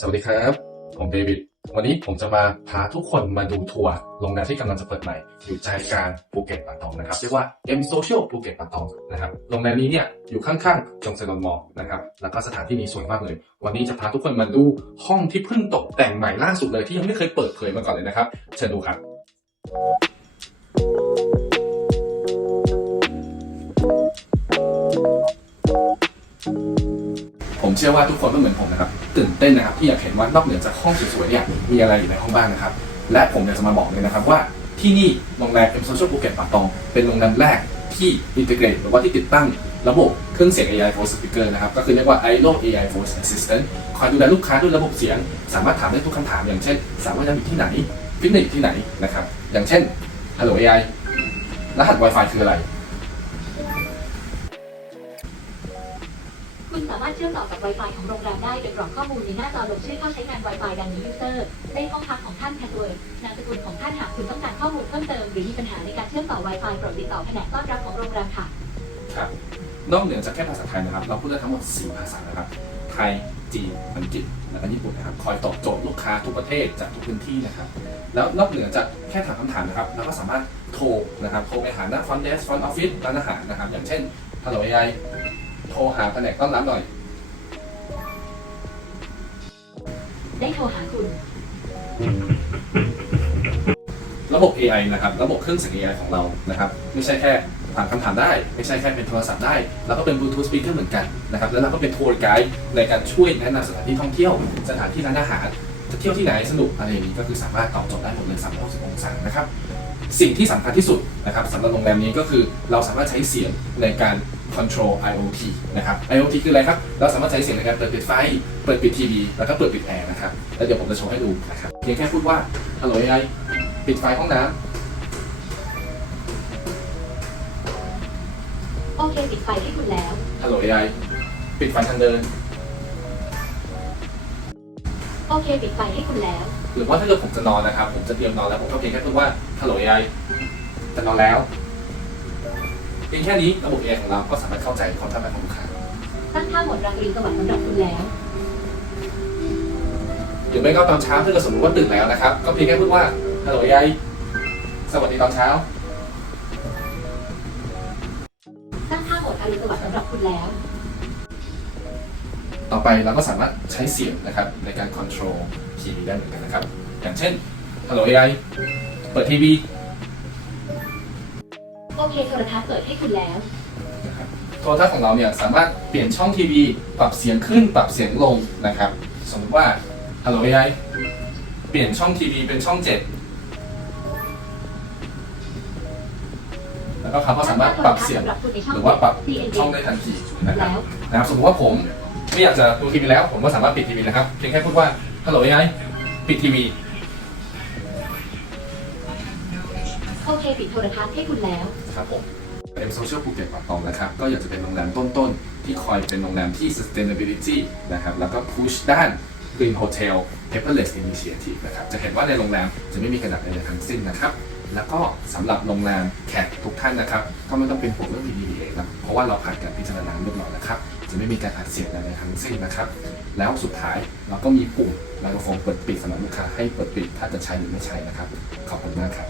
สวัสดีครับ ผมเดวิด วันนี้ผมจะมาพาทุกคนมาดูทัวร์โรงแรมที่กำลังจะเปิดใหม่ อยู่ใจกลางภูเก็ตป่าตองนะครับเรียกว่า M Social ภูเก็ตป่าตองนะครับโรงแรมนี้เนี่ยอยู่ข้างๆจงเซนนมอลนะครับแล้วก็สถานที่นี้สวยมากเลย วันนี้จะพาทุกคนมาดูห้องที่เพิ่งตกแต่งใหม่ล่าสุดเลยที่ยังไม่เคยเปิดเผยมาก่อนเลยนะครับเชิญดูครับผมเชื่อว่าทุกคนก็เหมือนผมนะครับ ตื่นเต้นนะครับ ที่อยากเห็นว่านอกเหนือจากห้องสวยๆเนี่ยมีอะไรอยู่ในห้องบ้างนะครับ และผมอยากจะมาบอกเลยนะครับว่าที่นี่โรงแรม M Social Phuket ป่าตอง เป็นโรงแรมแรกที่อินทิเกรตหรือว่าที่ติดตั้งระบบเครื่องเสียง AI voice speaker นะครับ ก็คือเรียกว่า ILO AI voice assistant คอยดูแลลูกค้าด้วยระบบเสียง สามารถถามได้ทุกคำถาม อย่างเช่น สามารถจะอยู่ที่ไหน ฟิตเนสอยู่ที่ไหนนะครับ อย่างเช่น Hello AI รหัส Wi-Fi คืออะไรามารถเชื่อมต่อกับ Wi-Fi ของโรงแรมได้โดยกรอกข้อมูลในหน้าจอลงชื่อเข้าใช้งาน Wi-Fi ดังนี้ User เลขห้องพักของท่าน Password นามสกุลของท่านหากคุณต้องการข้อมูลเพิ่มเติมหรือมีปัญหาในการเชื่อมต่อ Wi-Fi โปรดติดต่อแผนกต้อนรับของโรงแรมค่ะ ครับนอกเหนือจากแค่ภาษาไทยนะครับ เราพูดได้ทั้งหมด 4 ภาษานะครับ ไทย จีน อังกฤษ และก็ญี่ปุ่นนะครับ คอยตอบโจทย์ลูกค้าทุกประเทศจากทุกพื้นที่นะครับ แล้วนอกเหนือจากแค่ถามคำถามนะครับ เราก็สามารถโทรนะครับ โทรไปหาหน้า front desk front office ร้านอาหารนะครับ อย่างเช่น Hello AI รหาแผนกต้อนรับหน่อย ได้โทรหาคุณ ระบบ AI นะครับ ระบบเครื่องเสียง AI ของเรานะครับ ไม่ใช่แค่ถามคำถามได้ ไม่ใช่แค่เป็นโทรศัพท์ได้แล้วก็เป็น Bluetooth speaker เหมือนกันนะครับ แล้วเราก็เป็นทัวร์ไกด์ในการช่วยแนะนำสถานที่ท่องเที่ยว สถานที่ร้านอาหาร จะเที่ยวที่ไหนสนุกอะไรอย่างนี้ก็คือสามารถตอบโจทย์ได้หมดเลย360องศานะครับ สิ่งที่สำคัญที่สุดนะครับสำหรับโรงแรมนี้ก็คือเราสามารถใช้เสียงในการ control IoT นะครับ IoT คืออะไรครับ เราสามารถใช้เสียงในการเปิดปิดไฟ เปิดปิดทีวี แล้วก็เปิดปิดแอร์นะครับ แล้วเดี๋ยวผมจะโชว์ให้ดูนะครับ เพียงแค่พูดว่า Hello AI ปิดไฟห้องน้ำโอเค ปิดไฟให้คุณแล้ว Hello AI ปิดไฟทางเดิน โอเค ปิดไฟให้คุณแล้ว หรือว่าถ้าเกิดผมจะนอนนะครับ ผมจะเตรียมนอนแล้ว ผมก็เพียงแค่พูดว่า Hello AI จะนอนแล้ว เพียงแค่นี้ระบบ AI ของเราก็สามารถเข้าใจความต้องการของลูกค้าตั้งค่าโหมดราตรีสวัสดิ์สำหรับคุณแล้ว หรือไม่ก็ตอนเช้าถ้าเกิดสมมติว่าตื่นแล้วนะครับ ก็เพียงแค่พูดว่า Hello AI สวัสดีตอนเช้า ตั้งค่าโหมดอารีสวัสดิ์สำหรับคุณแล้ว ต่อไปเราก็สามารถใช้เสียงนะครับในการ control ทีวีได้เหมือนกันนะครับ อย่างเช่น Hello AI เปิดทีวี โอเคโทรทัศน์เปิดให้คุณแล้วนะครับโทรทัศน์ของเราเนี่ยสามารถเปลี่ยนช่องทีวี ปรับเสียงขึ้นปรับเสียงลงนะครับ สมมติว่า Hello AI เปลี่ยนช่องทีวีเป็นช่อง7แล้วก็เขาก็สามารถปรับเสียงหรือว่าปรับช่องได้ทันทีนะครับแล้วนะครับสมมติว่าผมไม่อยากจะดูทีวีแล้ว ผมก็สามารถปิดทีวีนะครับเพียงแค่พูดว่า Hello AI ปิดทีวี โอเคปิดโทรทัศน์ให้คุณแล้ว ครับผมเอ็มโซเชียลภูเก็ตปากตองนะครับก็อยากจะเป็นโรงแรมต้นๆ ที่คอยเป็นโรงแรมที่ sustainability นะครับแล้วก็ push ด้าน green hotel paperless initiative นะครับจะเห็นว่าในโรงแรมจะไม่มีกระดาษใดๆทั้งสิ้นนะครับแล้วก็สำหรับโรงแรมแขกทุกท่านนะครับ ก็ไม่ต้องเป็นห่วงเรื่อง DDA ครับเพราะว่าเราผ่านการพิจารณาเรียบร้อยแล้วครับจะไม่มีการอัดเสียงใดๆทั้งสิ้นนะครับ แล้วสุดท้ายเราก็มีปุ่มไมโครโฟนเปิดปิดสำหรับลูกค้าให้เปิดปิดถ้าจะใช้หรือไม่ใช้นะครับ ขอบคุณมากครับ